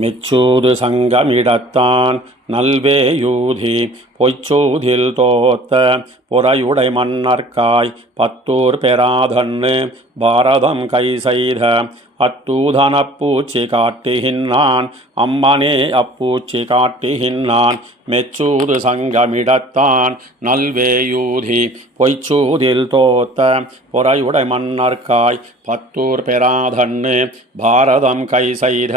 மிச்சூது சங்கமிடத்தான் நல்வேயூதி பொய்ச்சூதில் தோத்த புறையுடை மன்னர்க்காய் பத்தூர் பெறாதன்னு பாரதம் கை செய்த அத்தூதனப்பூச்சி காட்டுகின்றான் அம்மனே அப்பூச்சி காட்டுகின்றான். மெச்சூது சங்கமிடத்தான் நல்வேயூதி பொய்ச்சூதில் தோத்த புறையுடை மன்னர்க்காய் பத்தூர் பெறாதன்னு பாரதம் கை செய்த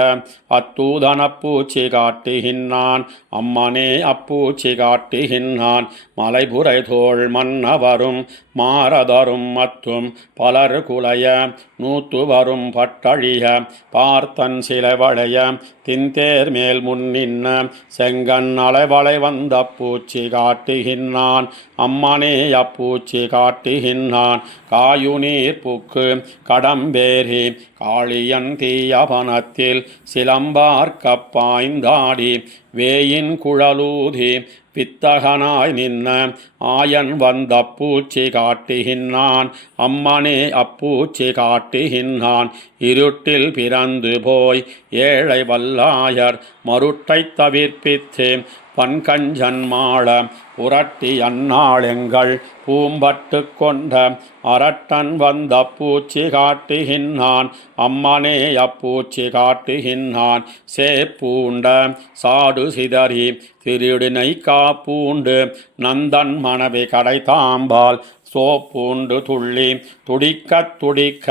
அத்தூதனப்பூச்சி காட்டுகின்றான் அம்மனே அப்பூச்சி காட்டுகின்றான். மலைபுரை தோள் மன்னவரும் மாரதரும் மற்றும் பலர் குலைய நூத்து வரும் பட்டழிய பார்த்தன் சிலவளைய தின்தேர் மேல் முன்னின்ன செங்கன் அலைவளை வந்த பூச்சி காட்டுகின்றான் அம்மனே அப்பூச்சி காட்டுகின்றான். காயுநீர் புக்கு கடம்பேரி காளியன் தீயபனத்தில் சிலம்பார்க்கப் பாய்ந்தாடி வேயின் குழலூதி வித்தகனாய் நின்ன ஆயன் வந்த பூச்சி காட்டுகின்றான் அம்மனே அப்பூச்சி காட்டுகின்றான். இருட்டில் பிறந்து போய் ஏழை வல்லாயர் மருட்டை தவிர்ப்பித்து பன்கஞ்சன் மாள புரட்டி அந்நாளெங்கள் பூம்பட்டு கொண்ட அரட்டன் வந்த பூச்சி காட்டுகின்றான் அம்மனே அப்பூச்சி காட்டுகின்றான். சேப்பூண்ட சாடு சிதறி திருடினை காப்பூண்டு நந்தன் மனைவி கடை தாம்பால் சோப்பூண்டு துள்ளி துடிக்க துடிக்க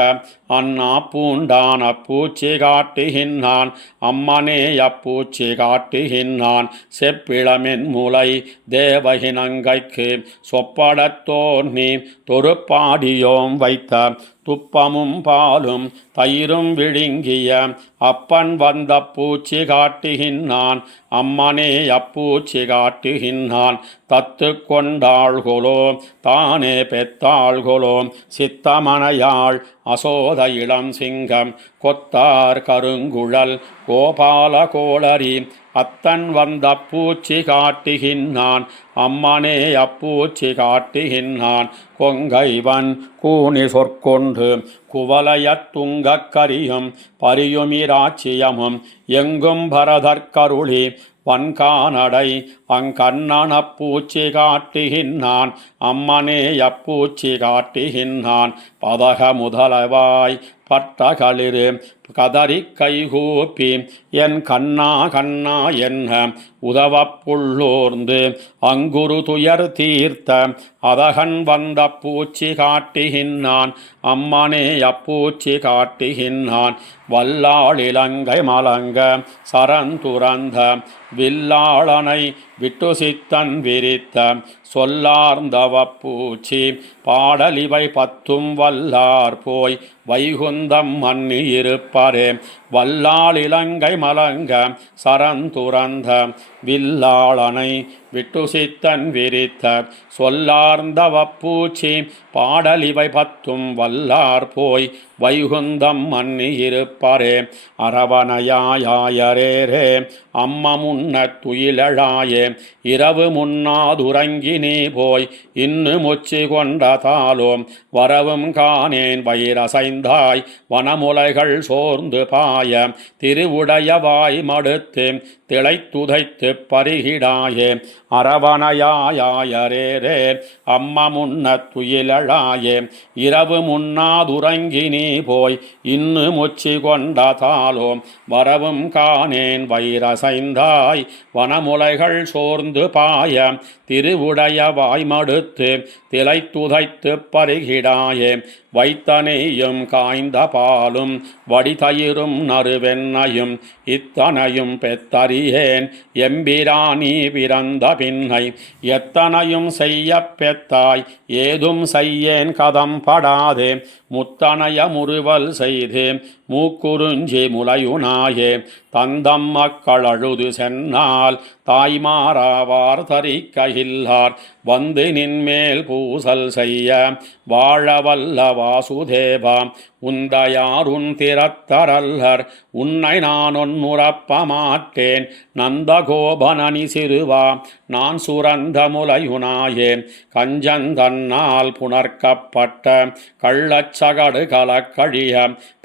அண்ணா பூண்டான் அப்பூச்சி காட்டுகின்றான் அம்மனே அப்பூச்சி காட்டுகின்றான். செப்பிளமென் முலை தேவகினங்கைக்கு சொப்படத் தோன்னி தொறுப்பாடியோம் வைத்த துப்பமும் பாலும் தயிரும் விழுங்கிய அப்பன் வந்த பூச்சி காட்டுகின்றான் அம்மனே அப்பூச்சி காட்டுகின்றான். தத்து கொண்டாள்கொலோ தானே பெத்தாள்கொலோ சித்தமனையாள் அசோத இளம் சிங்கம் கொத்தார் கருங்குழல் கோபால கோளரி அத்தன் வந்த பூச்சி காட்டுகின்றான் அம்மனே அப்பூச்சி காட்டுகின்றான். கொங்கைவன் கூனி சொற்கொண்டு குவலயத் துங்கக் கரியும் பரியுமிராட்சியமும் எங்கும் பரதற்கருளி வன்கானடை அங்கண்ணன் அப்பூச்சி காட்டுகின்றான் அம்மனே அப்பூச்சி காட்டுகின்றான். பதக முதலவாய் பட்டகளிரு கதறி கைகூப்பி என் கண்ணா கண்ணா என்ன உதவப்புள்ளோர்ந்து அங்குரு துயர் தீர்த்த அதகன் வந்த பூச்சி காட்டுகின்றான் அம்மனே அப்பூச்சி காட்டுகின்றான். வல்லாள் இலங்கை மலங்க சரந்துரந்த வில்லாளனை விட்டு சித்தன் விரித்த சொல்லார்ந்தவப்பூச்சி பாடலிவை பத்தும் வல்லார் போய் வைகுந்தம் மன்னி இருப்பரே. வல்லாள் இலங்கை மலங்க சரந்துரந்த வில்லாளனை விட்டு சித்தன் விரித்த சொல்லார்ந்தவப்பூச்சி பாடலிவை பத்தும் வல்லார் போய் வைகுந்தம் மன்னி இருப்பரே. அரவணையாயரேரே அம்ம முன்ன துயிலழாயே இரவு முன்னாதுறங்கி நீ போய் இன்னு முச்சி கொண்ட தாலோம் வரவும் காணேன் வயிறசைந்தாய் வனமுலைகள் சோர்ந்து பாய திருவுடையவாய் மடுத்து திளைத்துதைத்து பருகிடாயே. அரவணையாயரேரே அம்ம முன்ன துயிலழாயே இரவு முன்னாதுறங்கி நீ போய் இன்னு முச்சி கொண்ட தாலோம் வரவும் காணேன் வயிறசைந்தாய் வனமுலைகள் சோர்ந்து பாய திருவுடைய வாய்மடுத்து திளைத்துதைத்து பருகிடாயே. வைத்தனையும் காய்ந்த பாலும் வடிதயிரும் நறுவெண்ணையும் இத்தனையும் பெத்தறியேன் எம்பிராணி பிறந்த பின்னை எத்தனையும் செய்ய பெத்தாய் ஏதும் செய்யேன் கதம் படாதே முத்தனைய முறுவல் செய்து மூக்குறுஞ்சி முலையுனாயே. தந்தம் மக்கள் அழுது சென்னால் தாய்மாராவார் தரிக்கையில்லார் வந்து நின்மேல் பூசல் செய்ய வாழவல்ல வாசுதேவா உந்தையாருன் திறத்தரல்லர் உன்னை நான் ஒன்னுறப்ப மாட்டேன் நந்தகோபனி சிறுவா நான் சுரந்த முலையுனாயே. கஞ்சந்தன்னால் புணர்க்கப்பட்ட கள்ளச்சகடு கலக்கழிய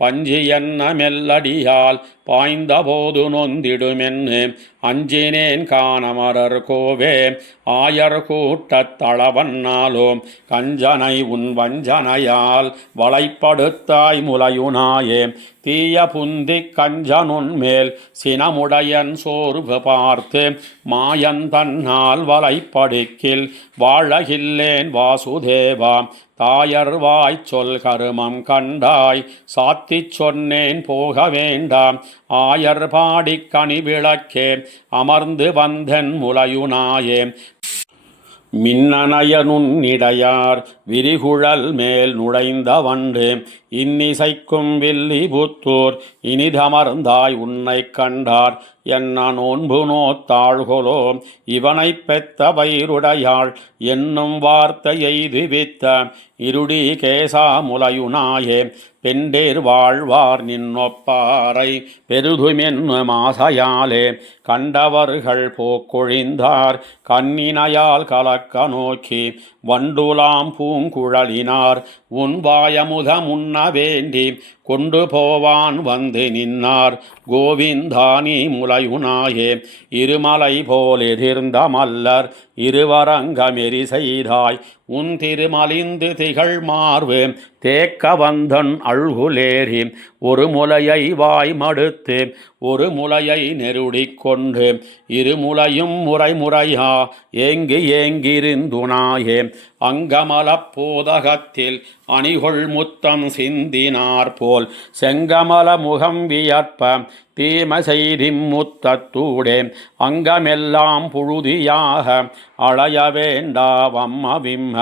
பஞ்சி என்ன மெல்லடியால் பாய்ந்தபோது நொந்திடுமென்னு அஞ்சினேன் காணமரர் கோவே ஆயர் கூட்டத் தளவன்னாலோம் கஞ்சனை உன் வஞ்சனையால் வலைப்படுத்தாய் முலையுனாயே தீய புந்தி கஞ்சனுன் மேல் சினமுடையன் சோர்வு பார்த்து மாயந்தன்னால் வலைப்படுக்கில் வாழகில்லேன் வாசுதேவா தாயர் வாய்ச் சொல் கருமம் கண்டாய் சாத்திச் சொன்னேன் போக வேண்டாம் ஆயர் பாடிக் கனி விளக்கே அமர்ந்து வந்தன் முலையுனாயே மின்னணையனுன்னிடையார் விரிகுழல் மேல் நுழைந்த வண்டு இன்னிசைக்கும் வில்லி புத்தூர் இனிதமர்ந்தாய் உன்னை கண்டார் என்ன நோன்பு நோத்தாள்கொலோ இவனை பெத்த வயிறுடையாள் என்னும் வார்த்தை எய்துவித்த இருடி கேசா முலையுனாயே பெண்டேர் வாழ்வார் நின்னொப்பாரை பெருதுமென்னு மாசையாலே கண்டவர்கள் போக்கொழிந்தார் கண்ணினையால் கலக்க நோக்கி வண்டுலாம் பூங்குழலினார் உன் வாயமுத முன்ன வேண்டி கொண்டு போவான் வந்து நின்னார் கோவிந்தானி முலையுனாயே இருமலை போல் எதிர்ந்த மல்லர் இருவரங்கமெரி செய்தாய் உன் திருமலிந்து திகழ் மார்பு தேக்க வந்தன் அழ்குலேறி ஒரு முலையை வாய் மடுத்து ஒரு முலையை நெருடிக் கொண்டு இருமுலையும் முறைமுறையா ஏங்கி ஏங்கிருந்துனாயே அங்கமலப் போதகத்தில் அணிகொள் முத்தம் சிந்தினார் போல் செங்கமல முகம் வியற்ப தீம செய்தி முத்தத்தூடே அங்கமெல்லாம் புழுதியாக அளைய வேண்டாவம்ம விம்ம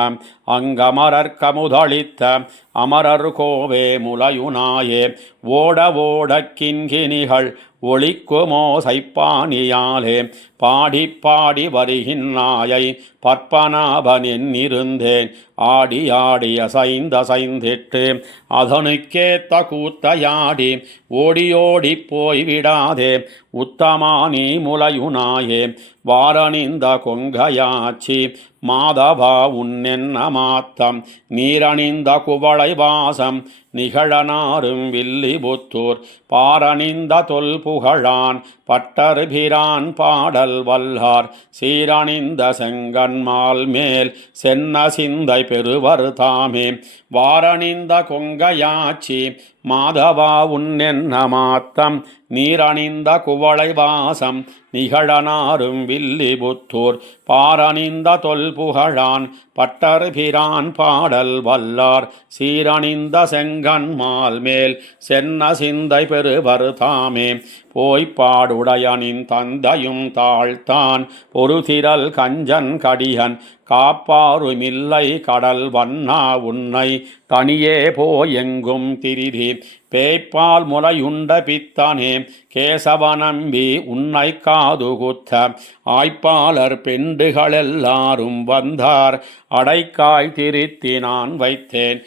அங்கமரர் கமுதளித்த அமரர் கோவே முலையுனாயே ஓட ஓட கிண்கிணிகள் ஒளிக்குமோ சைப்பானியாலே பாடி பாடி வருகின்றாயை பற்பனாபன் என்னிருந்தேன் ஆடி ஆடி அசைந்திட்டு அதனுக்கேத்த கூத்தையாடி ஓடியோடி போய்விடாதே உத்தமானி முலையுனாயே வாரணிந்த கொங்கையாச்சி மாதவா உன்னென்ன மாத்தம் நீரணிந்த குவளை வாசம் நிகழனாரும் வில்லி புத்தூர் பாரணிந்த தொல் புகழான் பட்டர்பிரான் பாடல் வல்லார் சீரணிந்த செங்கன்மால் மேல் சென்ன சிந்தை பெறுவர் தாமே வாரணிந்த கொங்கையாச்சி மாதவா உன்னென்ன மாத்தம் நீரணிந்த குவளை வாசம் நிகழனாரும் வில்லி புத்தூர் பாரணிந்த தொல் புகழான் பட்டர்பிரான் பாடல் வல்லார் சீரணிந்த செங்கன்மால் மேல் சென்ன சிந்தை பெறுவர் தாமே போய்ப்பாடுடையனின் தந்தையும் தாழ்த்தான் பொறுதிரல் கஞ்சன் கடியன் காப்பாருமில்லை கடல் வண்ணா உன்னை தனியே போயெங்கும் திரிதி பேய்ப்பால் முலையுண்ட பித்தனே கேசவநம்பி உன்னை காதுகுத்த ஆய்ப்பாளர் பெண்டுகளெல்லாரும் வந்தார் அடைக்காய் திருத்தி நான் வைத்தேன்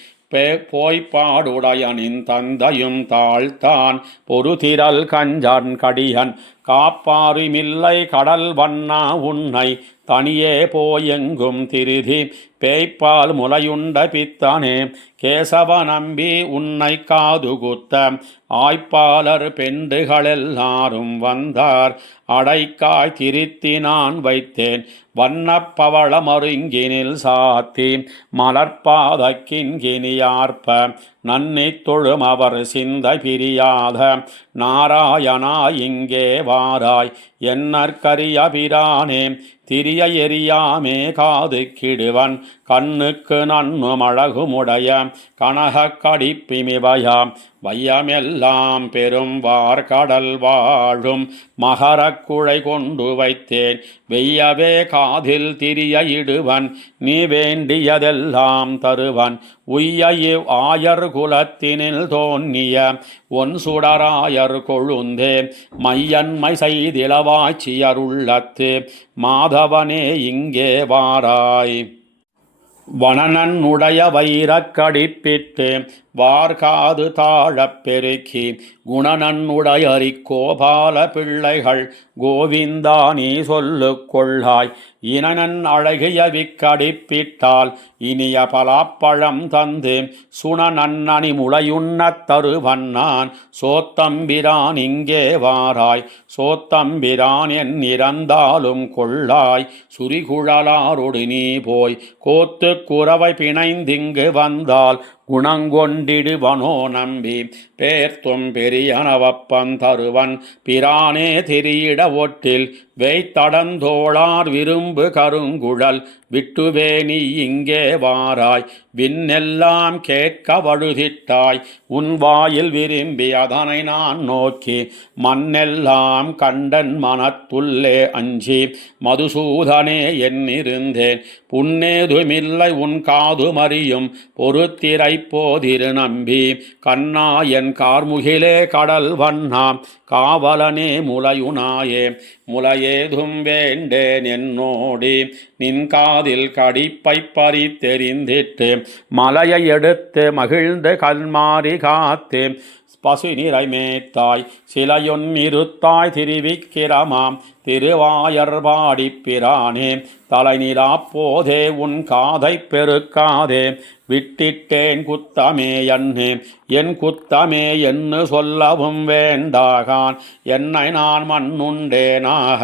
போய்ப்பாடுடையனின் தந்தையும் தாழ்த்தான் பொறுதிரல் கஞ்சன் கடியன் காப்பாருமில்லை கடல் வண்ணா உன்னை தனியே போயெங்கும் திருதி பேய்ப்பால் முலையுண்ட பித்தனே கேசவநம்பி உன்னை காதுகுத்த ஆய்ப்பாளர் பெண்டுகளெல்லாரும் வந்தார் அடைக்காய் திருத்தி நான் வைத்தேன் வண்ணப்பவள மருங்கினில் சாத்தி மலர்பாதக்கின்கினியார்ப்ப நன்னி தொழும் அவர் சிந்தை பிரியாத நாராயணா இங்கே வாராய் என்னற்கரிய பிரானே திரிய எரியாமே காது கிடுவன் கண்ணுக்கு நன்னும் அழகுமுடைய கனக கடிப்பிமிவயாம் வையமெல்லாம் பெரும் வார்கடல் வாழும் மகரக்குழை கொண்டு வைத்தேன் வெய்யவே காதில் திரிய இடுவன் நீ வேண்டியதெல்லாம் தருவன் உய்ய ஆயர் குலத்தினில் தோன்னிய ஒன் சுடராயர் கொழுந்தே மையன்மை செய்திலவாச்சியருள்ளத்து மாதவனே இங்கே வாராய் வனனனுடைய வைரக்கடிப்பிட்டு வார்காது தாழப் பெருக்கி குணநன்னுடையறி கோபால பிள்ளைகள் கோவிந்தா நீ சொல்லு கொள்ளாய் இனநன் அழகிய விக்கடிப்பிட்டால் இனிய பலாப்பழம் தந்து சுணநன்னனி முளையுண்ணத் தருவன்னான் சோத்தம்பிரான் இங்கே வாராய் சோத்தம்பிரான் என் இறந்தாலும் கொள்ளாய் சுரிகுழலாரொடு நீ போய் கோத்து குறவை பிணைந்திங்கு வந்தால் குணங்கொண்டிடுவனோ நம்பி பேர்த்தும் பெரியனவப்பம் தருவன் பிரானே திரியிட ஒட்டில் வைத்தடந்தோளார் விரும்பு கருங்குழல் விட்டுவே நீ இங்கே வாராய் விண்ணெல்லாம் கேட்க வழுதிட்டாய் உன் வாயில் விரும்பி அதனை நான் நோக்கி மண்ணெல்லாம் கண்டன் மனத்துள்ளே அஞ்சி மதுசூதனே என்னிருந்தேன் புன்னேதுமில்லை உன் காது மறியும் பொறுத்திரை போதிரு நம்பி கண்ணா என் கார்முகிலே கடல் வண்ணாம் காவலனே முலையுனாயே முலையேதும் வேண்டேன் என்னோடி நின் காதில் கடிப்பை பறித்தெறிந்திட்டு மலையை எடுத்து மகிழ்ந்து கல்மாரி காத்து பசு நிறை மேத்தாய் சிலையொன்னிருத்தாய் திருவிக்கிரமாம் திருவாயர்பாடி பிரானே தலைநிலா போதே உன் காதை பெருக்காதே விட்டிட்டேன் குத்தமே என்னே என் குத்தமே என்று சொல்லவும் வேண்டாகான் என்னை நான் மண்ணுண்டேனாக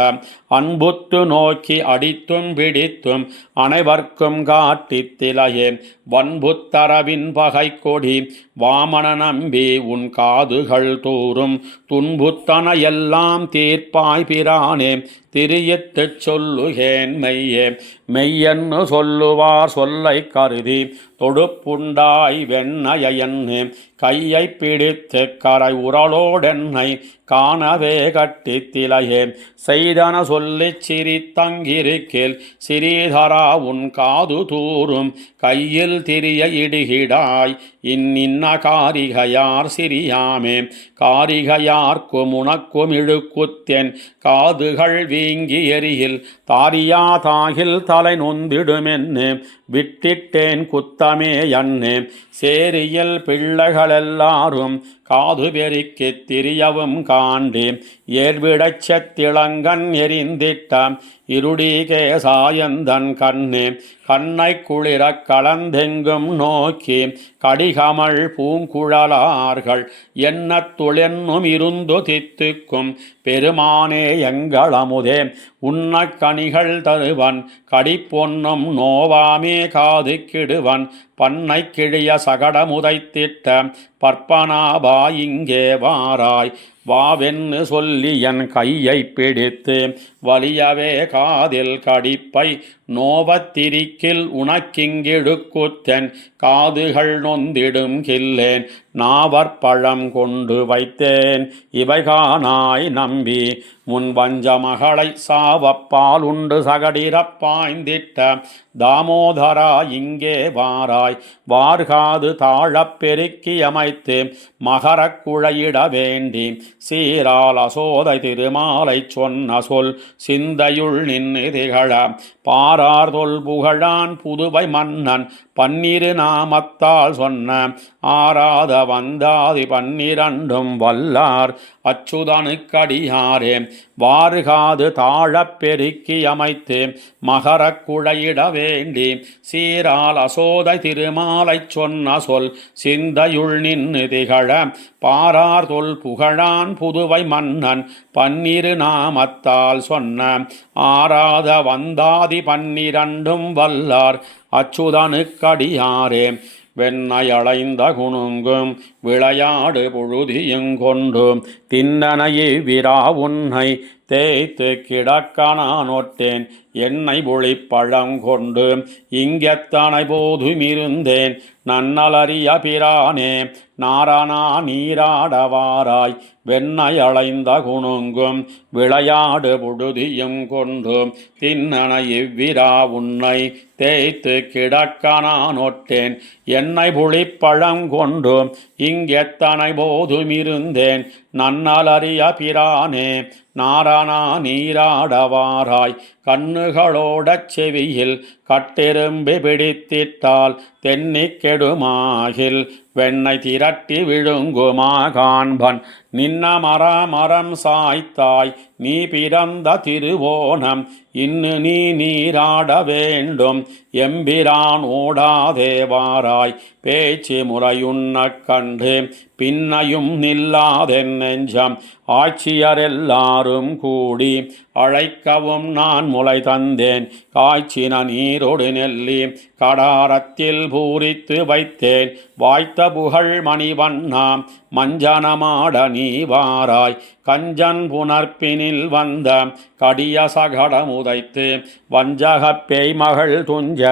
அன்புத்து நோக்கி அடித்தும் பிடித்தும் அனைவர்க்கும் காட்டித் திலையே வன்புத்தரவின் பகை கொடி வாமன நம்பி உன் காதுகள் தூரும் துன்புத்தன எல்லாம் தீர்ப்பாய் பிரானே திரியத்துச் சொல்லுகேன் மெய்யே மெய்யென்னு சொல்லுவார் சொல்லை கருதி தொடுப்புண்டாய் வெண்ணையன்னு கையை பிடித்து கரை உரலோடென்னை காணவே கட்டித்திலையே செய்தன சொல்லிச் சிரித்தங்கிருக்கில் சிறீதரா உன் காது தூரும் கையில் திரிய இடுகிடாய் இன்னின்ன காரிகையார் சிறியாமே காரிகையார்க்கும் உனக்கும் இழுக்குத்தென் காதுகள் வீங்கி எரியில் தாரியா தாகில் தலை நொந்திடுமென்னு விட்டிட்டேன் குத்தமே அன்னே சேரியில் பிள்ளைகளெல்லாரும் காது பெருக்கித் திரியவும் காண்டி ஏர்விடச் திளங்கன் எரிந்திட்ட இருடி கேசாயந்தன் கண்ணே கண்ணை குளிர கலந்தெங்கும் நோக்கி கடிகமள் பூங்குழலார்கள் என்ன துளென்னும் இருந்து தித்துக்கும் பெருமானே எங்களமுதே உன்ன கனிகள் தருவன் கடிப்பொன்னும் நோவாமே காது கிடுவன் பண்ணை கிழிய சகடமுதைத்திட்ட பற்பனாபா இங்கே வாராய் வாவென்னு சொல்லி என் கையை பிடித்து வலியவே காதில் கடிப்பை நோவத்திரிக்கில் உனக்கிங்கிழுக்குத்தென் காதுகள் நொந்திடும் கில்லேன் நாவற்பழம் கொண்டு வைத்தேன் இவை காணாய் நம்பி முன் வஞ்ச மகளை சாவப்பால் உண்டு சகடிரப் பாய்ந்திட்ட தாமோதரா இங்கே வாராய் வார்காது தாழப் பெருக்கி அமைத்து மகரக் குழையிட வேண்டி சீரால் அசோதை திருமாலை சொன்ன சொல் சிந்தையுள் நின்று திகழ பாரார் தொல் புகழான் புதுவை மன்னன் பன்னிரு நாமத்தால் சொன்ன ஆராத வந்தாதி பன்னிரண்டும் வல்லார் அச்சுதனுக்கடியாரே வார்காது தாழப் பெருக்கி அமைத்து மகரக் குழையிட வேண்டி சீரால் அசோதை திருமாலை சொன்ன சொல் சிந்தையுள் நின்று திகழ பாரார் தொல் புகழான் புதுவை மன்னன் பன்னிரு நாமத்தால் சொன்ன ஆராத வந்தாதி பன்னிரண்டும் வல்லார் அச்சுதனுக்கடியாரே வெண்ணயளைந்த குணுங்கும் விளையாடு பொழுதியுங்கொண்டும் தின்னனையே விரா உன்னை தேய்த்து கிடக்கனானொட்டேன் என்னை பொழிப்பழம் கொண்டு இங்கெத்தனை போதுமிருந்தேன் நன்னலறிய பிரானே நாரணா நீராடவாராய் வெண்ணயளைந்த குணுங்கும் விளையாடு பொழுதியும் கொண்டும் தின்னன இவ்விரா உன்னை தேய்த்து கிடக்கனானொட்டேன் என்னை பொழிப்பழம் கொண்டு இங்கெத்தனை போதுமிருந்தேன் நன்னலறிய பிரானே நாரணா நீராடவாராய் கண்ணுகளோடச் செவியில் கட்டெரும்பி பிடித்திட்டால் தென்னிக் கெடுமாகில் வெண்ணை திரட்டி விழுங்குமா காண்பன் நின்ன மரம் சாய்த்தாய் நீ பிறந்த திருவோணம் இன்னு நீ நீராட வேண்டும் எம்பிரான் ஓடாதே வாராய் பேச்சு முறையுண்ணக் கண்டு பின்னையும் நில்லாதென் நெஞ்சம் ஆட்சியர் எல்லாரும் கூடி அழைக்கவும் நான் முளை தந்தேன் காய்ச்சின நீரோடு நெல்லி கடாரத்தில் பூரித்து வைத்தேன் வாய்த்த புகழ் மணிவண்ணா மஞ்சனமாட நீ வாராய் கஞ்சன் புனர்ப்பினில் வந்த கடிய சகடம் உதைத்து வஞ்சகப் பேய் மகள் துஞ்ச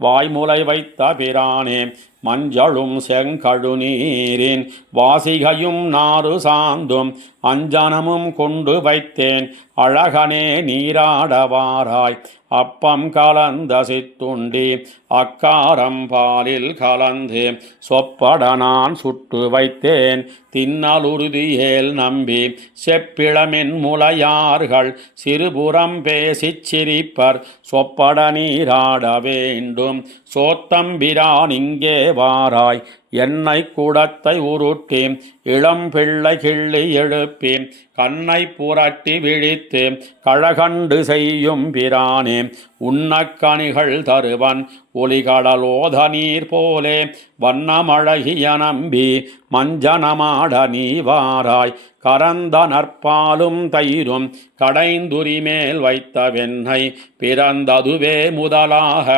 வாய்முலை வைத்த பிரானே மஞ்சளும் செங்கழு நீரின் வாசிகையும் நாறு சாந்தும் அஞ்சனமும் கொண்டு வைத்தேன் அழகனே நீராடவாராய் அப்பம் கலந்த சித்துண்டி அக்காரம் பாலில் கலந்து சொப்பட நான் சுட்டு வைத்தேன் தின்னலுறுதியேல் நம்பி செப்பிளமென் முலையார்கள் சிறுபுறம் பேசிச் சிரிப்பர் சொப்பட நீராட வேண்டும் சோத்தம்பிரான் இங்கே வாராய் என்னை குடத்தை உருட்டி இளம் பிள்ளை கிள்ளி எழுப்பி கண்ணை புரட்டி விழித்து கழகண்டு செய்யும் பிரானே உண்ணக்கனிகள் தருவன் ஒலிகடலோத நீர் போலே வண்ணமழகிய நம்பி மஞ்சனமாட நீ வாராய் கரந்த நற்பாலும் தயிரும் கடைந்துரி மேல் வைத்த வெண்ணை பிறந்ததுவே முதலாக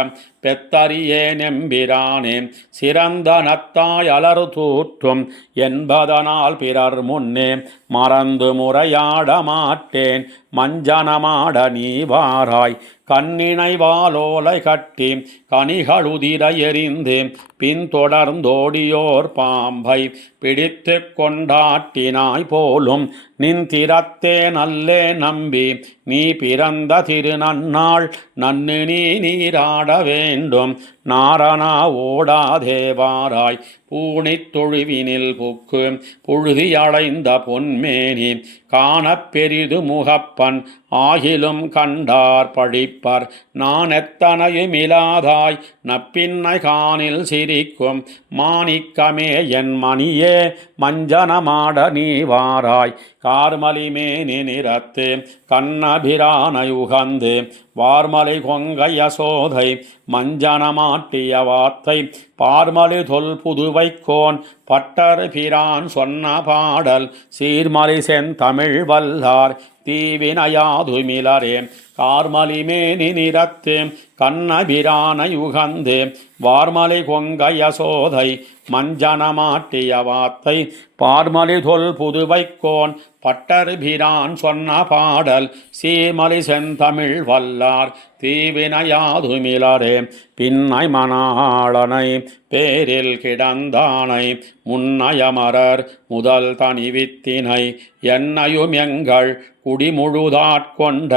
பெத்தறியேன் எம்பிரானே சிறந்த நத்தாய் அலறு தூற்றும் என்பதனால் பிறர் முன்னே மறந்து முறையாட மாட்டேன் மஞ்சனமாட நீ வாராய் கண்ணினை வாலோலை கட்டி கனிகளுதிர எறிந்து பின்தொடர்ந்தோடியோர் பாம்பை பிடித்து கொண்டாட்டினாய் போலும் நின் திறத்தே நல்லே நம்பி நீ பிறந்த திருநன்னாள் நன்னு நீ நீராட வேண்டும் நாரணா ஓடாதே வாராய் பூணித் தொழுவினில் புக்கு புழுதி அடைந்த பொன்மேனி காணப் பெரிது முகப்பன் ஆகிலும் கண்டார் பழிப்பர் நான் எத்தனையும் இலாதாய் நப்பின்னை காணில் சிரிக்கும் மாணிக்கமே என் மணியே மஞ்சனமாட நீ வாராய் கார்மலிமேனி நிறத்து கண்ணபிரானை உகந்து வார்மலை கொங்கை யசோதை மஞ்சனமாட்டிய வார்த்தை பார்மலி தொல் புதுவைக்கோன் பட்டர் பிரான் சொன்ன பாடல் சீர்மலி செந்தமிழ் வல்லார் தீவினையாதுமிலரே கார்மலிமேனி நிறத்து கண்ணபிரானை உகந்து வார்மலை கொங்கை யசோதை மஞ்சனமாட்டிய வார்த்தை பார்மலி தொல் புதுவைக்கோன் பட்டர் பிரான் சொன்ன பாடல் சீர்மலி செந்தமிழ் வல்லார் தீவினையாதுமிலரே பின்னை மணாளனை பேரில் கிடந்தானை முன்னயமரர் முதல் தனிவித்தினை என்னையும் எங்கள் குடிமுழுதாட்கொண்ட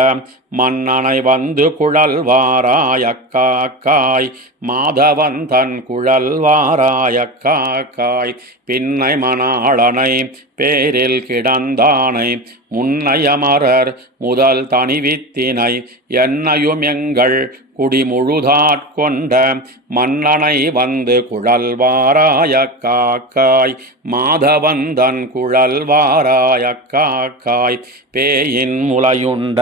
மன்னனை வந்து குழல்வாராயக்காக்காய் மாதவன் தன் குழல்வாராயக்காக்காய் பின்னை மணாளனை பேரில் கிடந்தானை முன்னையமரர் முதல் தனிவித்தினை என்னையும் எங்கள் குடிமுழுதாட்கொண்ட மன்னனை வந்து குழல்வாராயக்காக்காய் மாதவந்தன் குழல்வாராயக்காக்காய் பேயின் முலையுண்ட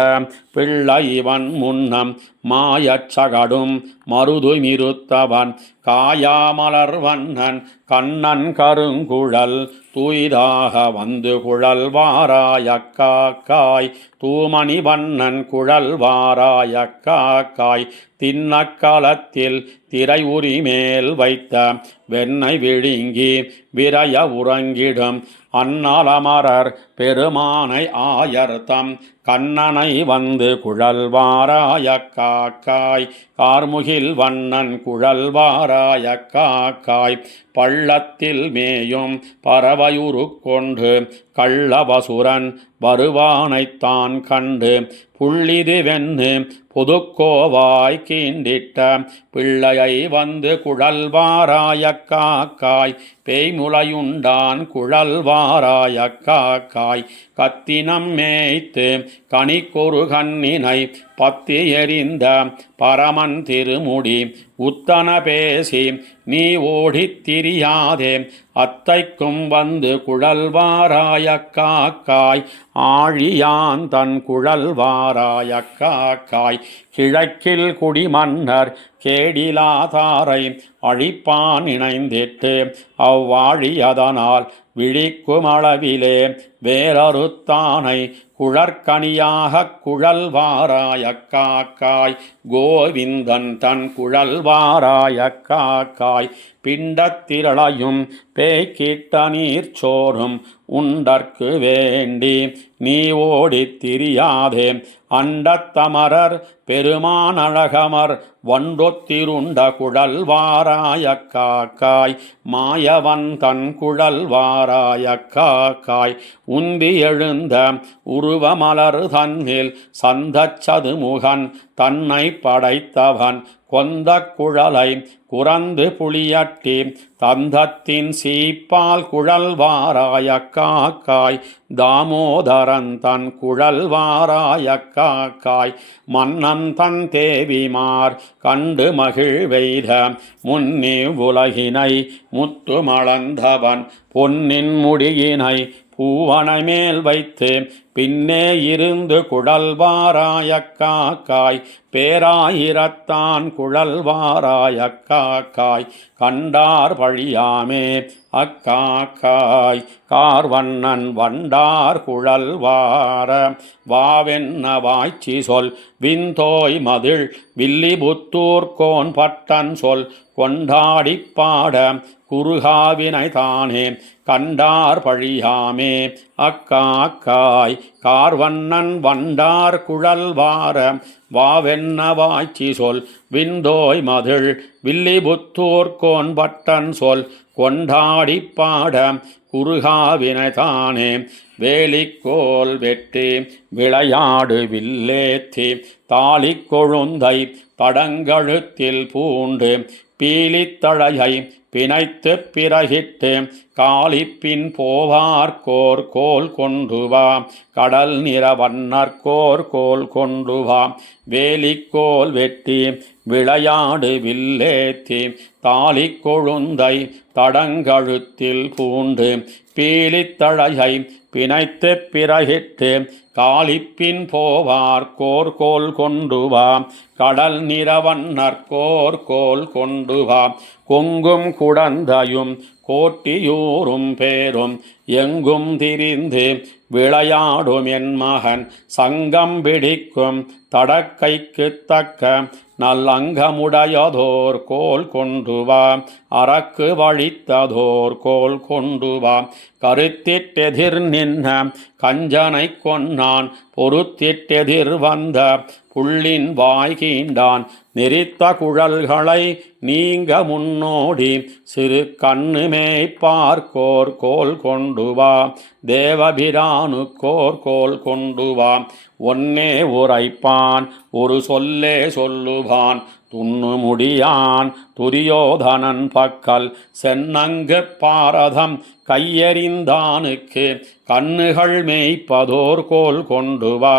பிள்ளைவன் முன்னம் மாயச்சகடும் மருதுமிருத்தவன் காயாமலர் வண்ணன் கண்ணன் கருங்குழல் தூய்தாக வந்து குழல்வாராயக்காக்காய் தூமணி வண்ணன் குழல்வாராயக்காக்காய் தின்னக்களத்தில் திரை உரிமேல் வைத்த வெண்ணை விழுங்கி விரைய உறங்கிடும் அந்நலமரர் பெருமானை ஆயர்த்தம் கண்ணனை வந்து குழல்வாராயக்காக்காய் கார்முகில் வண்ணன் குழல்வாராயக்காக்காய் பள்ளத்தில் மேயும் பறவையுரு கொண்டு கள்ளவசுரன் வருவானைத்தான் கண்டு புள்ளிது வெண்ணு புதுக்கோவாய் கீண்டிட்ட பிள்ளையை வந்து குழல்வாராயக்காக்காய் பேய்முலையுண்டான் குழல்வாராயக்காக்காய் கத்தினம் மேய்த்து கனிக்கொரு கண்ணினை பத்தி எறிந்த பரமன் திருமுடி உத்தன பேசி நீ ஓடித் திரியாதே அத்தைக்கும் வந்து குழல்வாராயக்காக்காய் ஆழியான் தன் குழல்வாராயக்காக்காய் கிழக்கில் குடிமன்னர் கேடிலாதாரை அழிப்பான் இணைந்திட்டு அவ்வாழியதனால் விழிக்கும் அளவிலே வேறறுத்தானை குழற்கனியாகக் குழல்வாராயக்காக்காய் கோவிந்தன் தன் குழல்வாராயக்காக்காய் பிண்டத்திரளையும் பேய்கிட்ட நீர் சோறும் உண்டற்கு வேண்டி நீ ஓடித் திரியாதே அண்டத்தமரர் பெருமானழகமர் வண்டொத்திருண்ட குழல்வாராயக்காக்காய் மாயவன் தன் குழல்வாராயக்காக்காய் உந்தி எழுந்த உருவமலர் தன்னில் சந்தச்சதுமுகன் தன்னை படைத்தவன் கொந்த குழலை குறந்து புளியட்டி தந்தத்தின் சீப்பால் குழல்வாராயக்காக்காய் தாமோதரன் தன் குழல்வாராயக்காக்காய் மன்னன் தன் தேவிமார் கண்டு மகிழ்வெய்த முன்னி உலகினை முத்து மளந்தவன் பொன்னின் முடியினை பூவனை மேல் வைத்து பின்னே இருந்து குழல்வாராயக்காக்காய் பேராயிரத்தான் குழல்வாராயக்காக்காய் கண்டார் பழியாமே அக்காக்காய் கார்வண்ணன் வண்டார் குழல்வார வாவென்ன வாய்ச்சி சொல் விந்தோய் மதிள் வில்லிபுத்தூர்கோன் பட்டன் சொல் கொண்டாடி பாட குறுகாவினை தானே கண்டார் பழியாமே அக்காக்காய் கார்வண்ணன் வண்டார் குழல்வார வாவென்ன வாய்ச்சி சொல் விந்தோய் மதிள் வில்லிபுத்தூர்கோன் பட்டன் சொல் கொண்டாடி பாட குறுகாவினை தானே வேலிக்கோல் வெட்டி விளையாடு வில்லேத்தி தாலி கொழுந்தை தடங்கழுத்தில் பூண்டு பீலித்தழையை பிணைத்து பிறகிட்டு காலிப்பின் போவார்கோர் கோல் கொண்டு வா கடல் நிறவண்ணர்கோர் கோல் கொண்டு வா வேலிக்கோல் வெட்டி விளையாடு வில்லேத்தி தாலி கொழுந்தை தடங்கழுத்தில் பூண்டு பீலித்தழையை பிணைத்து பிறகிட்டு காலிப்பின் போவார்கோர் கோல் கொண்டு வா கடல் நிறவண்ணர்கோர் கோல் கொண்டு வா கொங்கும் குடந்தையும் கோட்டியூரும் பேரும் எங்கும் திரிந்து விளையாடும் என் மகன் சங்கம் பிடிக்கும் தடக்கைக்கு தக்க நல்லங்கமுடையதோர் கோல் கொண்டு வா அரக்கு வழித்ததோர் கோல் கொண்டு வா கருத்திட்டெதிர் நின்ன கஞ்சனை கொன்னான் பொறுத்திட்டெதிர் வந்த புள்ளின் வாய் கீண்டான் நெறித்த குழல்களை நீங்க முன்னோடி சிறு கண்ணு மேய்ப்பார்கோர் கோல் கொண்டு வா தேவபிரானுக்கோர் கோல் கொண்டு வா ஒன்னே உரைப்பான் ஒரு சொல்லே சொல்லுவான் துண்ணு முடியான் துரியோதனன் பக்கல் சென்னங்கு பாரதம் கையெறிந்தானுக்கு கண்ணுகள் மேய்ப்பதோர் கோல் கொண்டு வா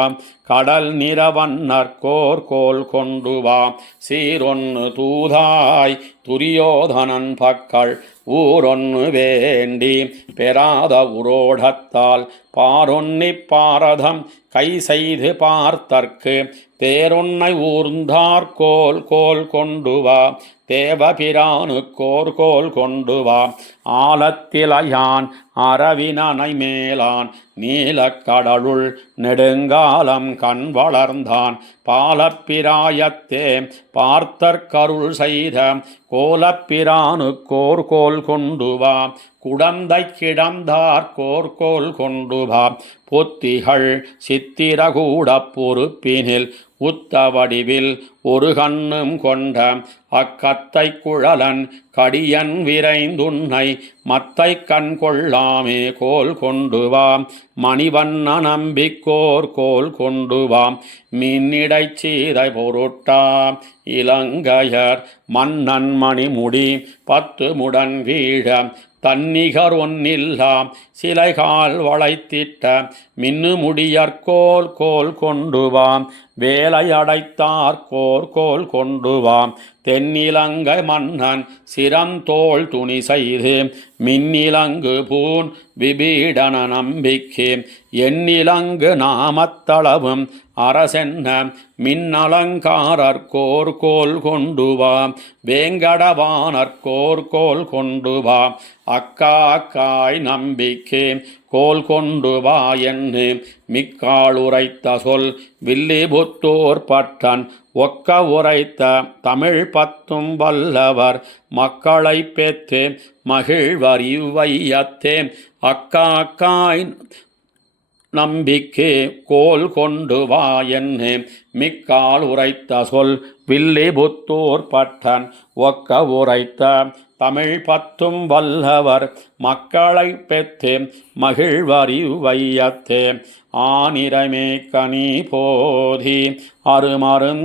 கடல் நிறவண்ணர்கோர் கோல் கொண்டு வா சீரொன்னு தூதாய் துரியோதனன் பக்கள் ஊரொன்னு வேண்டி பெறாத உரோடத்தால் பாரொன்னி பாரதம் கை செய்து பார்த்தற்கு தேரொன்னை ஊர்ந்தார் கோல் கோல் கொண்டு வா தேவபிரானுக்கோர் கோல் கொண்டு வா ஆலத்திலையான் அரவினனை மேலான் நீலக்கடலுள் நெடுங்காலம் கண் வளர்ந்தான் பாலப்பிராயத்தே பார்த்தற்கருள் செய்த கோலப்பிரானுக்கோர் கோல் கொண்டு வா குடந்தை கிடந்தார்கோர் கோல் கொண்டு வா பொத்திகள் சித்திரகூட பொறுப்பினில் உத்த வடிவில் ஒரு கண்ணும் கொண்ட அக்கத்தை குழலன் கடியன் விரைந்துன்னை மத்தை கண் கொள்ளாமே கோல் கொண்டு வா மணிவண்ண நம்பிக்கோர் கோல் கொண்டு வா மின்னிடை சீதை பொருட்டா இலங்கையர் மன்னன் மணிமுடி 10 முடன் வீழ தன்னிகர் ஒன்னில்லாம் சிலைகால் வளைத்திட்ட மின்னு முடியற்கோல் கோல் கொண்டு வா வேலை அடைத்தார்கோர் கோல் கொண்டு வா தென்னிலங்கை மன்னன் சிரந்தோள் துணி செய்து மின்னிலங்கு பூன் விபீடன நம்பிக்கை எண்ணிலங்கு நாமத்தளவும் அரசென்ன மின்னலங்காரர்கோர் கோல் கொண்டு வா வேங்கடவானர்கோர் கோல் கொண்டு வா அக்காக்காய் நம்பிக்கை கோல் கொண்டு வா என்று மிக்காள் உரைத்த சொல் வில்லிபுத்தூர் பட்டன் ஒக்க உரைத்த தமிழ் பத்தும் வல்லவர் மக்களை பெற்று மகிழ்வர் இவ்வையத்தே அக்காக்காய் நம்பிக்கை கோல் கொண்டு வா என்று மிக்கால் உரைத்த சொல் வில்லிபுத்தூர் பட்டன் ஒக்க உரைத்த தமிழ் பத்தும் வல்லவர் மக்களை பெற்று மகிழ்வர் இவ்வையத்தே ஆனிரமே கனி போதி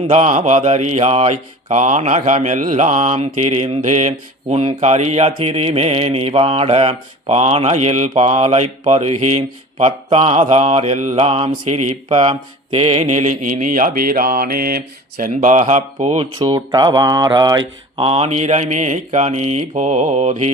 அருமருந்தாவதரியாய் கானகமெல்லாம் திரிந்து உன் கரிய திருமேனி வாட பானையில் பாலை பருகி பத்தாதார் எல்லாம் சிரிப்ப தேனில் இனியபிரானே செண்பகப் பூச்சூட்டவாராய் ஆனிரமே கனி போதி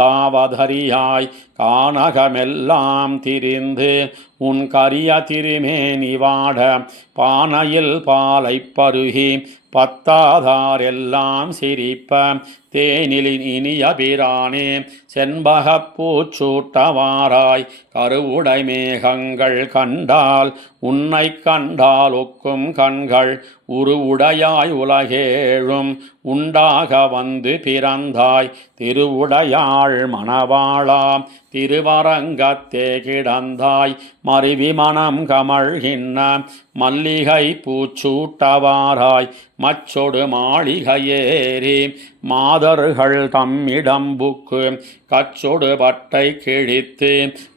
அருமருந்தாவதரியாய் கானகமெல்லாம் திரிந்து உன் கரிய திருமேனி வாட பானையில் பாலை பருகி பத்தாதார் எல்லாம் சிரிப்ப தேனில் இனியபிரானே செண்பகப் பூச்சூட்டவாராய் கருவுடை மேகங்கள் கண்டால் உன்னை கண்டால் ஒக்கும் கண்கள் உருவுடையாய் உலகேழும் உண்டாக வந்து பிறந்தாய் திருவுடையாள் மணவாளா திருவரங்கத்தே கிடந்தாய் மருவி மனம் கமழ்கின்ற மல்லிகை பூச்சூட்டவாராய் மச்சொடு மாளிகையேறி மாதர்கள் தம்மிடம்புக்கு கச்சொடு பட்டை கிழித்து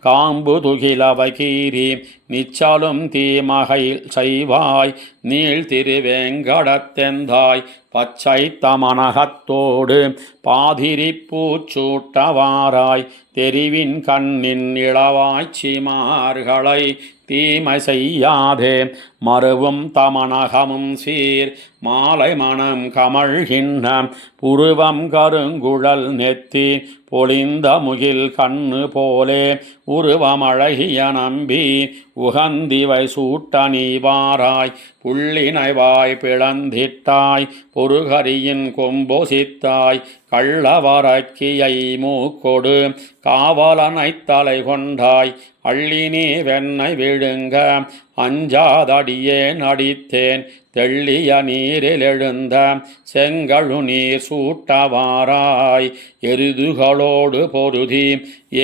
காம்பு துகிலவை கீறி நிச்சலும் தீமகை செய்வாய் நீள் திருவேங்கடத்தெந்தாய் பச்சை தமனகத்தோடு பாதிரி பூச்சூட்டவாராய் தெரிவின் கண்ணின் இளவாய்ச்சிமார்களை தீமை செய்யாதே மறுவும் தமனகமும் சீர் மாலை மனம் கமழ்கின்ற புருவம் கருங்குழல் நெத்தி பொலிந்த முகில் கண்ணு போலே உருவமழகிய நம்பி உகந்திவை சூட்ட நீவாராய் புள்ளினைவாய் பிளந்திட்டாய் பொறுகரியின் கொம்பொசித்தாய் கள்ளவரக்கியை மூக்கொடு காவலனைத் தலை கொண்டாய் அள்ளினே வெண்ணை விழுங்க அஞ்சாதடியே நடித்தேன் தெள்ளிய நீரில் எழுந்த செங்கழு நீர் சூட்டவாராய் எருதுகளோடு பொருதி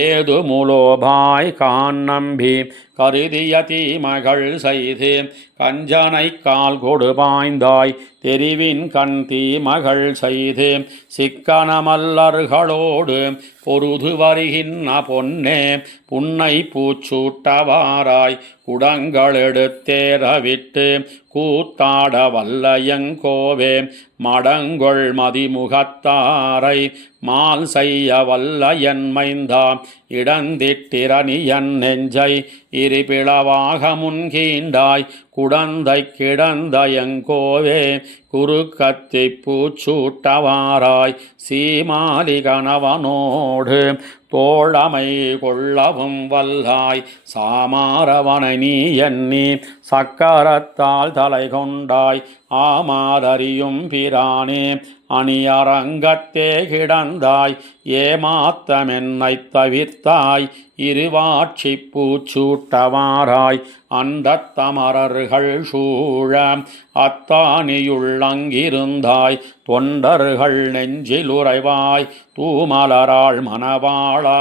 ஏது முலோபாய் கான் நம்பி கருதிய தீமகள் செய்து கஞ்சனை கால் கொடு பாய்ந்தாய் தெரிவின் கண் தீமகள் செய்து சிக்கனமல்லர்களோடு பொருது வருகின்ற பொன்னே புன்னை பூச்சூட்டவாராய் குடங்கள் எடுத்தேரவிட்டு கூத்தாட வல்லயங்கோவே மடங்கொள் மதிமுகத்தாரை மால் செய்ய வல்லயன் மைந்தா இடந்திட்டிரணியன் நெஞ்சை இருபிளவாக முன்கீண்டாய் குடந்தை கிடந்தயங்கோவே குறுக்கத்தி பூச்சூட்டவாராய் சீமாலி கணவனோடு தோழமை கொள்ளவும் வல்லாய் சாமாரவனை நீ எண்ணி சக்கரத்தால் தலை கொண்டாய் ஆமாதறியும் பிரானே அணியரங்கத்தே கிடந்தாய் ஏமாத்தமென்னை தவிர்த்தாய் இருவாட்சி பூச்சூட்டவாராய் அந்தத் தமரர்கள் சூழ அத்தானியுள்ளங்கிருந்தாய் தொண்டர்கள் நெஞ்சில் உறைவாய் தூமலராள் மணவாளா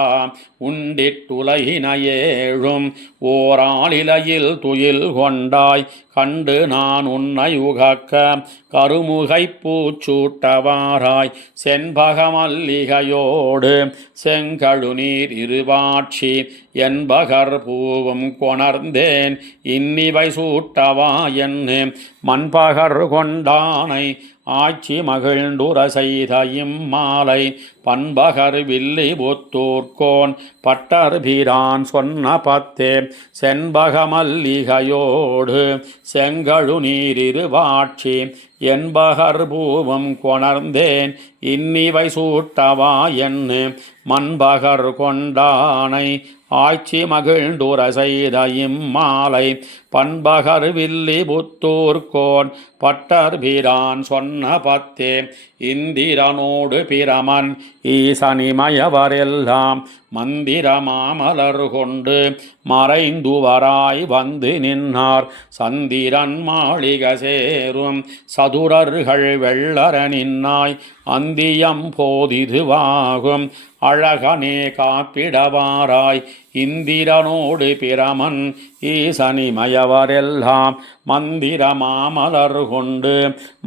உண்டிட்டுலகினையேழும் ஓராளிலையில் துயில் கொண்டாய் கண்டு நான் உன்னை உகக்க கருமுகை பூச்சூட்டவாராய் செண்பகமல்லிகையோடு செங்கழுநீர் இருவாட்சி என்பகர் பூவும் கொணர்ந்தேன் இன்னிவை சூட்டவா என்று மண்பகர் கொண்டானை ஆட்சி மகிழ்ந்துர செய்த இம்மாலை பண்பகர் வில்லி புத்தூர்கோன் பட்டர் பிரான் சொன்ன பத்தே செண்பக மல்லிகையோடு செங்கழு நீரிருவாட்சி என்பகர் பூவும் கொணர்ந்தேன் இன்னிவை சூட்டவா என்று மண்பகர் கொண்டானை ஆட்சி மகிழ்ந்துர செய்த இம்மாலை பண்பகர் வில்லி புத்தூர்கோன் பட்டர் பிரான் சொன்ன பத்தே இந்திரனோடு பிரமன் ஈசனிமயவரெல்லாம் மந்திர மாமலர் கொண்டு மறைந்துவராய் வந்து நின்னார் சந்திரன் மாளிகை சேரும் சதுரர்கள் வெள்ளர நின்னாய் அந்தியம் போதிதுவாகும் அழகனே காப்பிடவாராய் இந்திரனோடு பிரமன் ஈசனிமயவரெல்லாம் மந்திர மாமலர் கொண்டு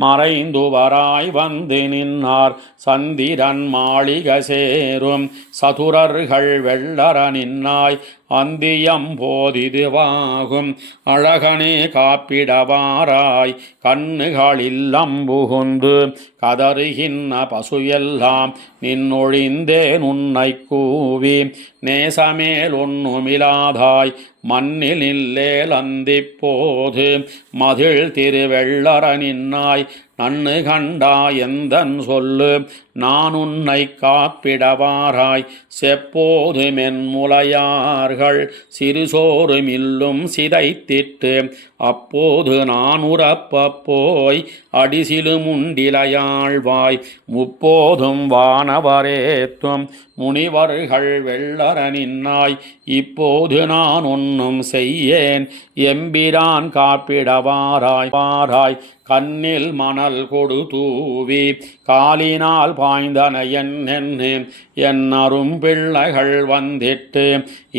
மறைந்துவராய் வந்து நின்னார் சந்திரன் மாளிகை சேரும் சதுரர்கள் வெள்ளர நின்னாய் அந்தியம் போதிதுவாகும் அழகனே காப்பிடவாராய் கண்ணுகளில்லம் புகுந்து கதறுகின்ற பசுயெல்லாம் நின்னொழிந்தேன் உன்னை கூவி நேசமேல் ஒன்னுமிலாதாய் மண்ணில் நில்லேல் அந்திப்போது மதில் திருவெள்ளர நின்னாய் நன்னு கண்டா எந்தன் சொல்லு நான் உன்னை காப்பிடவாராய் செப்போது மென்முலையார்கள் சிறுசோறு மில்லும் சிதைத்திட்டு அப்போது நான் உறப்பப் போய் அடிசிலு முண்டிலையாழ்வாய் முப்போதும் வானவரேத்தும் முனிவர்கள் வெள்ளர நின்னாய் இப்போது நான் ஒன்னும் செய்யேன் எம்பிரான் காப்பிடவாராய் வாராய் கண்ணில் மணல் கொடு தூவி காலினால் பாய்ந்தன என் அரும் பிள்ளைகள் வந்திட்டு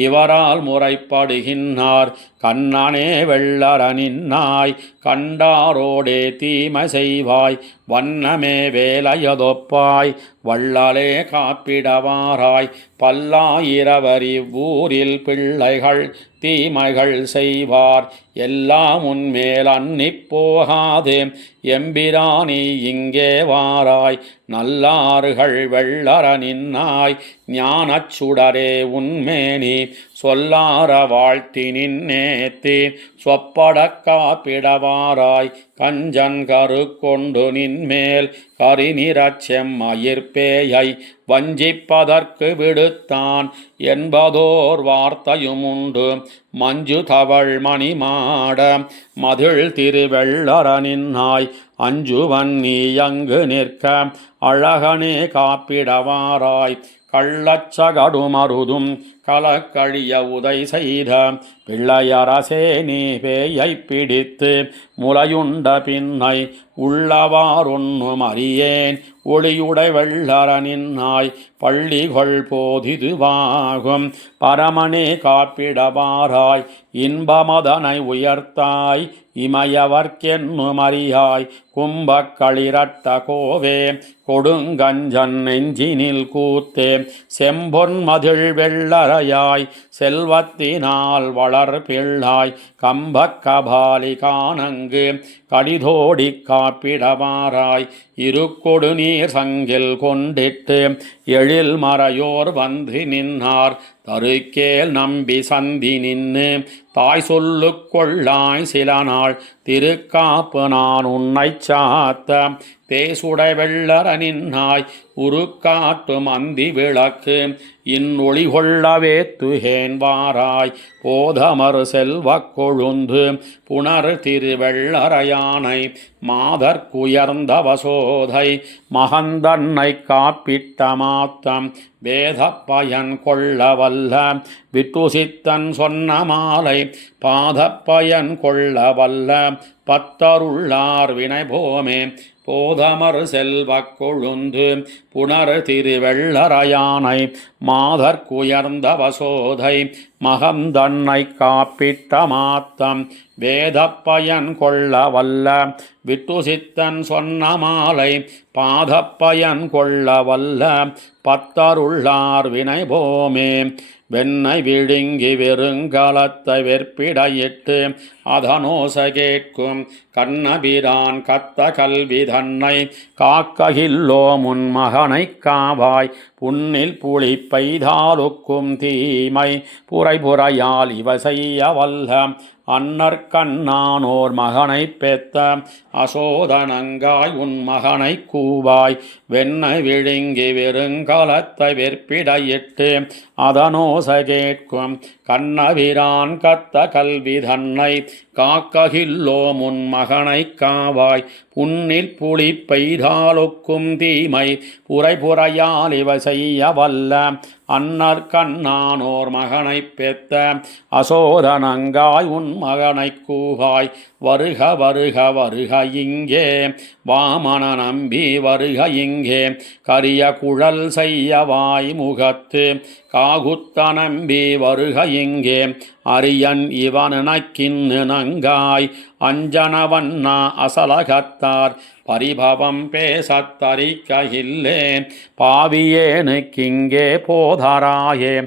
இவரால் முறைப்படுகின்றார் கண்ணனே வெள்ளர நின்னாய் கண்டாரோடே தீமை செய்வாய் வண்ணமே வேலையதொப்பாய் வள்ளலே காப்பிடவாராய் பல்லாயிரவரி ஊரில் பிள்ளைகள் தீமைகள் செய்வார் எல்லாம் உன்மேல் அன்னிப் போகாதே எம்பிரானி இங்கே வாராய் நல்லாறுகள் வெள்ளர நின்னாய் ஞானச் சுடரே உன்மேனி சொல்லார வாழ்த்தி நின்னேத்தி சொப்படக் காப்பிடவாராய் கஞ்சன் கரு கொண்டு நின்மேல் கரிநிறச் செம்மயிர்பேயை வஞ்சிப்பதற்கு விடுத்தான் என்பதோர் வார்த்தையும் உண்டு மஞ்சு தவள் மணிமாட மதில் திருவெள்ளர நின்னாய் அஞ்சுவன் நீ அங்கு நிற்க அழகனே காப்பிடவாராய் கள்ளச்சகடுமருதும் கலக்கழிய உதை செய்த பிள்ளையரசே நீ பேயை பிடித்து முளையுண்ட பின்னை உள்ளவாறொன்னும் அறியேன் ஒளியுடை வெள்ளர நின்னாய் பள்ளிகள் போதிதுவாகும் பரமனே காப்பிடவாராய் இன்பமதனை உயர்த்தாய் இமயவர்க்கென்னும் அறியாய் கும்பக்களிரட்ட கோவே கொடுங்கஞ்சன் நெஞ்சினில் கூத்தே செம்பொன் மதில் வெள்ளரையாய் செல்வத்தினால் வளர் பிள்ளாய் கம்பக் கபாலி காணங்கு கடிதோடி காப்பிடவாராய் இருக்கொடு நீர் சங்கில் கொண்டிட்டு எழில் மறையோர் வந்து நின்னார் தருக்கேல் நம்பி சந்தி நின்னு தாய் சொல்லு கொள்ளாய் சில நாள் திருக்காப்பு நான் உன்னை சாத்த தேசுடை வெள்ளர நின்னாய் உருக்காட்டு மந்தி விளக்கு இன்னொளி கொள்ளவே துகேன் வாராய் போதமறு செல்வக் கொழுந்து புனர் திருவெள்ளரையானை மாதற்குயர்ந்த வசோதை மகந்தன்னை காப்பிட்ட மாத்தம் வேத பயன் கொள்ள வல்ல விட்டுசித்தன் சொன்ன மாலை பாதப்பயன் கொள்ள வல்ல பத்தருள்ளார் வினை போமே போதமர் செல்வக் கொழுந்து புனர் திருவெள்ளரையானை மாதற்குயர்ந்த வசோதை மகந்தன்னை காப்பிட்ட மாத்தம் வேதப்பயன் கொள்ள வல்ல விட்டுசித்தன் சொன்ன மாலை பாதப்பயன் கொள்ள வல்ல பத்தருள்ளார் வினை போமே வெண்ணெய் விழுங்கி வெறுங்கலத்தை வெற்பிடையிட்டு அதனோச கேட்கும் கண்ணபிரான் கத்த கல்வி தன்னை காக்ககில்லோ முன் மகனை காவாய் புண்ணில் புளி பெய்தாலுக்கும் தீமை புரையால் இவ செய்ய வல்ல அன்னற்கண்ணானோர் மகனை பெத்த அசோதனங்காய் உன் மகனை கூவாய் வெண்ணெய் விழுங்கி வெறுங்கலத்தை வெற்பிடையிட்டு அதனோச கேட்கும் கண்ணபிரான் கத்த கல்வி தன்னை காக்ககில்லோ முன் மகனை காவாய் புண்ணில் புளி பெய்தாலொக்கும் தீமை புரையால் இவ செய்ய வல்ல அன்னற்கண்ணானோர் மகனை பெத்த அசோதனங்காய் உன் மகனை கூவாய் வருக வருக வருக இங்கே வாமன நம்பி வருக இங்கே கரிய குழல் செய்ய வாய் முகத்து காகுத்த நம்பி வருக இங்கே அரியன் இவனக்கின்னு நங்காய் அஞ்சனவண்ணா அசலகத்தார் பரிபவம் பேசத்தரிக்கையில்லேன் பாவியேனுக்கிங்கே போதராயே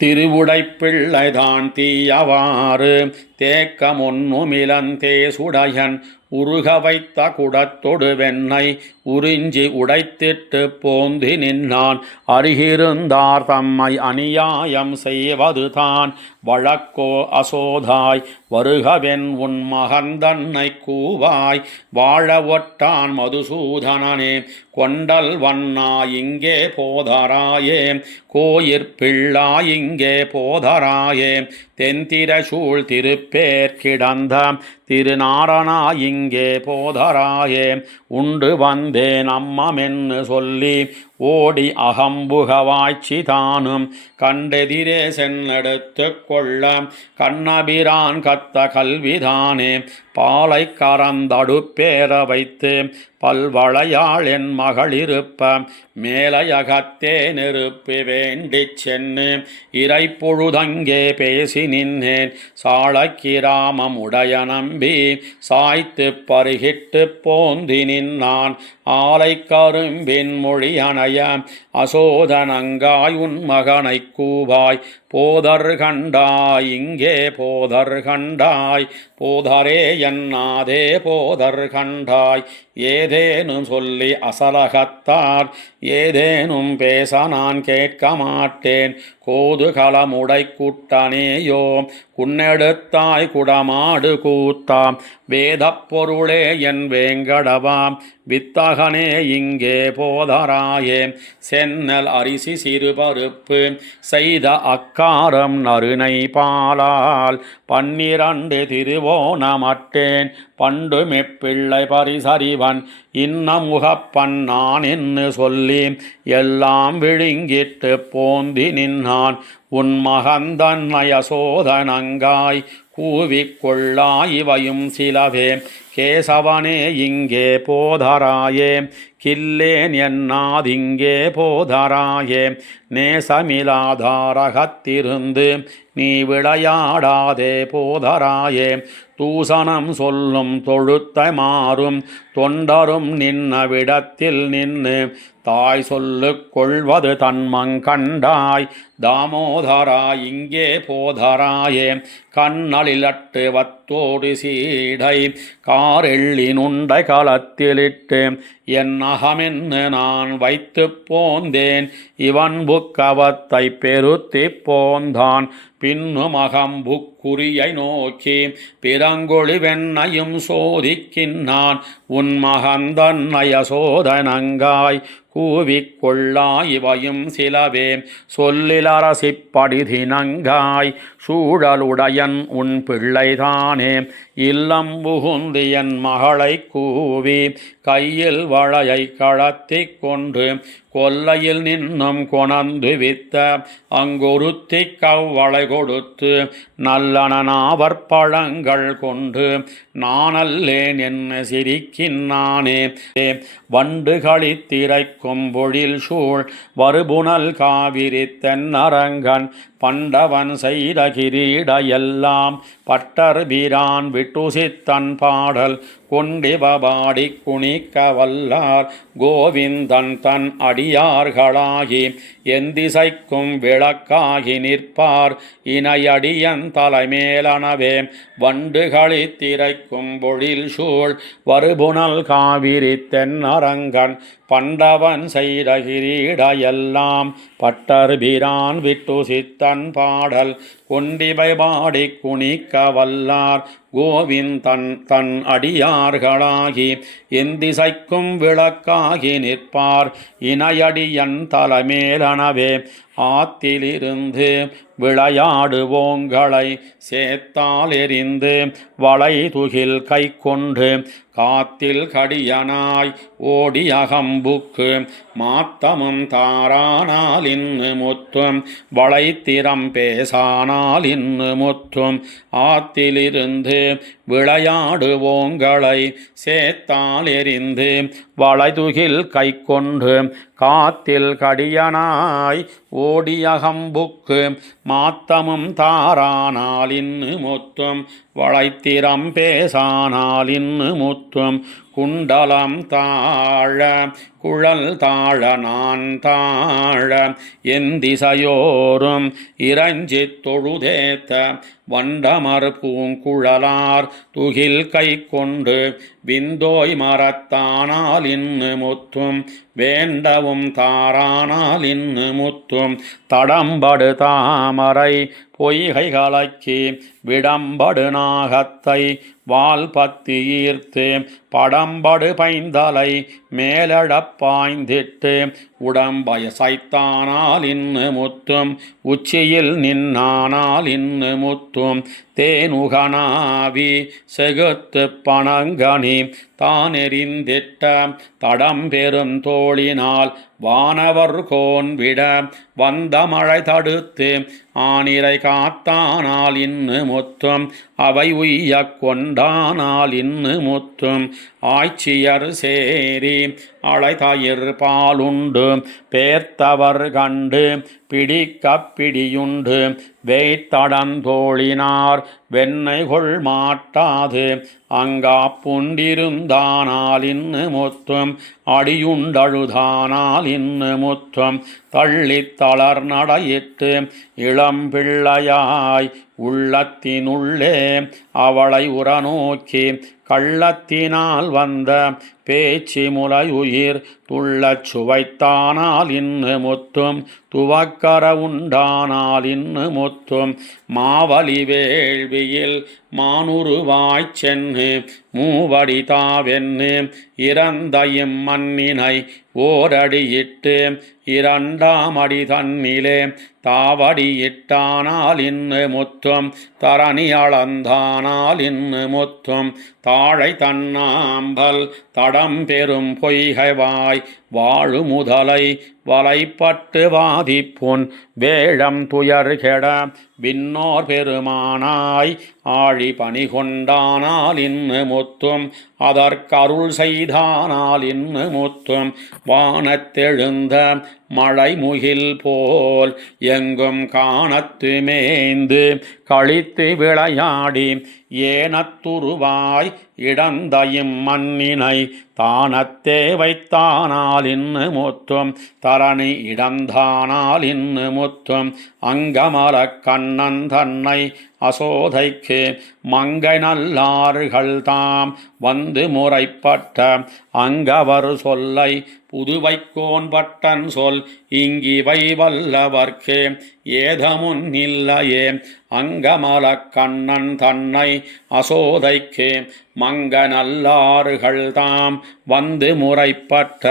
திருவுடைப்பிள்ளைதான் தீயவாறு தேக்கமொன்னுமிலந்தே சுடையன் உருக வைத்த குடத்தொடு வெண்ணை உறிஞ்சி உடைத்திட்டு போந்தி நின்னான் அருகிருந்தார் தம்மை அநியாயம் செய்வதுதான் வழக்கோ அசோதாய் வருகவென் உன் மகந்தன்னை கூவாய் வாழ ஒட்டான் மதுசூதனனே கொண்டல் வண்ணா இங்கே போதராயே கோயிற்பிள்ளா இங்கே போதராயே தென்திரசூழ் திருப்பேர் கிடந்த திருநாரணா இங்கே போதராயே உண்டு வந்தேன் அம்மமென்னு சொல்லி ஓடி அகம்புகவாய்ச்சி தானும் கண்டெதிரே சென்னெடுத்து கொள்ள கண்ணபிரான் கத்த கல்விதானே பாலை கரந்தடுப்பேற வைத்து பல்வளையாள் என் மகளிருப்ப மேலையகத்தே நெருப்பு வேண்டிச் சென்னு இறைப்பொழுதங்கே பேசி நின்னேன் சாளக்கிராமம் உடைய நம்பி சாய்த்து பருகிட்டு போந்தி நின்னான் ஆலை கரும்பின் மொழி அணைய அசோதனங்காய் உன் மகனை கூவாய் போதர் கண்டாய் இங்கே போதர் கண்டாய் போதரே என்னாதே போதர் கண்டாய் ஏதேனும் சொல்லி அசலகத்தார் ஏதேனும் பேச நான் கேட்க மாட்டேன் கோதுகலமுடை கூட்டனேயோ குன்னெடுத்தாய் குடமாடு கூத்தாம் வேதப் பொருளே என் வேங்கடவாம் வித்தகனே இங்கே போதராயே சென்னல் அரிசி சிறுபருப்பு செய்த அக்காரம் நறுனை பாலால் 12 திருவோணமட்டேன் பண்டு மெப்பிள்ளை பரிசறிவன் இன்னமுகப்பன் நான் என்று சொல்லி எல்லாம் விழுங்கிட்டு போந்தி நின்னான் உன் மகந்தன்னை அசோதனங்காய் கூவிக்கொள்ளாய் இவையும் சிலவே கேசவனே இங்கே போதராயே கில்லேன் என்னாதிங்கே போதராயே நேசமிலாதாரகத்திருந்து நீ விளையாடாதே போதராயே தூசணம் சொல்லும் தொழுத்த மாறும் தொண்டரும் நின்ன விடத்தில் நின்று தாய் சொல்லு கொள்வது தன்மங்கண்டாய் தாமோதரா இங்கே போதராயே கண்ணலிலட்டு வத்தோடு சீடை காரெள்ளினுண்டை களத்திலிட்டு என் அகமென்னு நான் வைத்து போந்தேன் இவன் புக்கவத்தை பெருத்தி போந்தான் பின்னும் அகம்புக்குரியை நோக்கி பிறங்கொழி வெண்ணையும் சோதிக்கின்றான் உன் மகந்தன்னை அசோதனங்காய் கூவிக்கொள்ளாய் இவையும் சிலவே சொல்லிலரசிப்படிதினங்காய் சூழலுடையன் உன் பிள்ளைதானே இல்லம் புகுந்து என் மகளை கூவி கையில் வளையை கடத்தி கொண்டு கொல்லையில் நின்னும் கொணந்து வித்த அங்கொருத்தி கவ்வளை கொடுத்து நல்லனாவற்பழங்கள் கொண்டு நானல்லேன் என்ன சிரிக்கின்னானே வண்டுகளித்திரைக்கும் பொழில் சூழ் வருபுணல் காவிரி தென்னரங்கன் பண்டவன் செய்த கிரீட எல்லாம் பட்டர் வீரான் விட்டுசித்தன் பாடல் கொண்டிவபாடி குணிக்க வல்லார் கோவிந்தன் தன் அடியார்களாகி எந்திசைக்கும் விளக்காகி நிற்பார் இணையடியன் தலைமேலனவே வண்டுகளி திரைக்கும் பொழில் சூழ் வருபுனல் காவிரி தென்னரங்கன் பண்டவன் செய்த கிரீட எல்லாம் பட்டர்பிரான் விட்டு சித்தன் பாடல் கொண்டிவை பாடி குணிக்க வல்லார் கோவிந்தன் தன் அடியார்களாகி எந்திசைக்கும் விளக்காகி நிற்பார் இணையடியன் தலைமேலனவே ஆத்திலிருந்து விளையாடுவோங்களை சேத்தால் எறிந்து வளை துகில் கை கொண்டு காத்தில் கடியனாய் ஓடி அகம்புக்கு மாத்தமும் தாரானால் இன்னு முத்தும் வளைத்திறம் பேசானால் இன்னு முத்தும் ஆத்திலிருந்து விளையாடுவோங்களை சேத்தால் எறிந்து வளைதுகில் கை கொண்டு காத்தில் கடியனாய் ஓடியகம்புக்கு மாத்தமும் தாரானால் இன்னு முத்தும் வளைத்திறம் பேசானால் இன்னு முத்தும் குண்டலம் தாழ குழல் தாழ நான் தாழ எந்திசையோரும் இறைஞ்சித் தொழுதேத்த வண்டமர் பூங்குழலார் துகில் கை கொண்டு விந்தோய் மரத்தானால் இன்னு முத்தும் வேண்டவும் தாரானால் இன்னு முத்தும் தடம்படு தாமரை பொய்கை கலக்கி விடம்படு நாகத்தை வால் பத்தி ஈர்த்து படம்படு பைந்தலை மேலடப்பாய்ந்திட்டு உடம்பய சைத்தானால் இன்னு முத்தும் உச்சியில் நின்னானால் இன்னு முத்தும் தேனுகனாவி செகுத்து பணங்கனி தானெறிந்திட்ட தடம்பெரும் தோளினால் வானவர் கோன்விட வந்த மழை தடுத்து ஆனிரை காத்தானால் இன்னு முத்தும் அவை உய்ய கொண்டானால் இன்னு முத்தும் ஆய்ச்சியர் சேரி அழைதயிர் பாலுண்டு பேர்த்தவர் கண்டு பிடிக்க பிடியுண்டு வேய்த்தடந்தோழினார் வெண்ணை கொள் மாட்டாது அங்கா புண்டிருந்தானால் இன்னு முத்தும் அடியுண்டழுதானால் இன்னு முத்தும் தள்ளித் தளர் நடையிட்டு இளம்பிள்ளையாய் உள்ளத்தினுள்ளே அவளை உரநோக்கி கள்ளத்தினால் வந்த பேச்சு முலையுயிர் துள்ளச் சுவைத்தானால் இன்னு முத்தும் துவக்கர உண்டானால் இன்னு முத்தும் மாவலி வேள்வியில் மானுருவாய்ச் சென்னு மூவடி தாவென்னு இறந்தையும் மண்ணினை ஓரடியிட்டு இரண்டாம் அடி தன்னிலே தாவடியிட்டானால் இன்னு முத்தும் தரணி அளந்தானால் இன்னு முத்தும் தாழை தன்னாம்பல் தடம் பெரும் பொய்கைவாய் வாழு முதலை வலைப்பட்டு வாதிப்புன் வேழம் துயர்கெட விண்ணோர் பெருமானாய் ஆழி பணி கொண்டானால் இன்னு முத்தும் அதற்கருள் செய்தானால் இன்னு முத்தும் வானத்தெழுந்த மழை முகில் போல் எங்கும் காணத்து மேய்ந்து கழித்து விளையாடி ஏனத்துருவாய் இடந்தையும் மண்ணினை தானத்தே வைத்தானால் இன்னு முத்தும் தரணி இடந்தானால் இன்னு முத்தும் அங்கமல கண்ணன் தன்னை அசோதைக்கு மங்கை நல்லார்கள் தாம் வந்து முறைப்பட்ட அங்கவர் சொல்லை புதுவைக்கோன் பட்டன் சொல் இங்கிவை வல்லவர்க்கு ஏதமுன் இல்லையே அங்கமல கண்ணன் தன்னை அசோதைக்கு மங்க நல்லார்கள் தாம் வந்து முறைப்பட்ட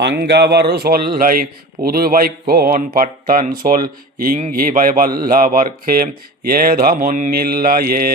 அங்கவர் சொல்லை புதுவைக்கோன் பட்டன் சொல் இங்கிவை வல்லவர்க்கு ஏதமுன் இல்லையே.